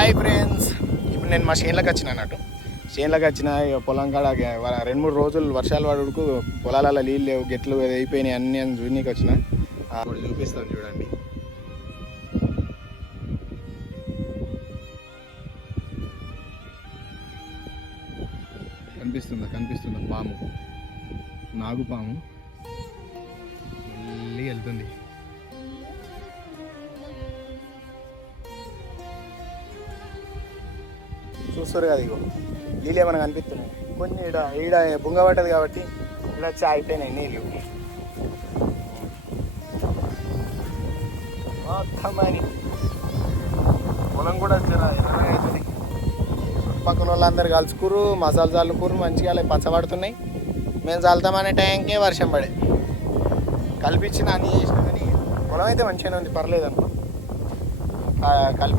Hi friends, ఇప్పుడు నేను మా చేనులకు వచ్చిన అన్నట్టు. చేనులకు వచ్చిన పొలం కాడ 2-3 రోజులు వర్షాలు పడుకు పొలాలలో నీళ్ళు లేవు, గెట్లు అయిపోయినాయి అన్నీ అని చూడనీకి వచ్చిన. ఇప్పుడు చూపిస్తాను చూడండి. కనిపిస్తుందా పాము, నాగుపాము మళ్ళీ వెళ్తుంది. చూస్తారు కదా, ఇగో నీళ్ళు ఏమైనా కనిపిస్తున్నాయి. కొన్ని ఈడ బుంగ పట్టదు కాబట్టి ఇలా వచ్చి అయిపోయినాయి నీళ్ళు మొత్తం. అని పొలం కూడా అవుతుంది. చుట్టుపక్కల వాళ్ళందరూ కలుసుకురు, మసాలా చల్లుకురు, మంచిగా అలా పచ్చబడుతున్నాయి. మేము చల్లుతామనే టైంకే వర్షం పడే కల్పించిన అన్నీ చేసినా కానీ పొలం అయితే మంచిగానే ఉంది, పర్లేదు అనుకో. కలిపి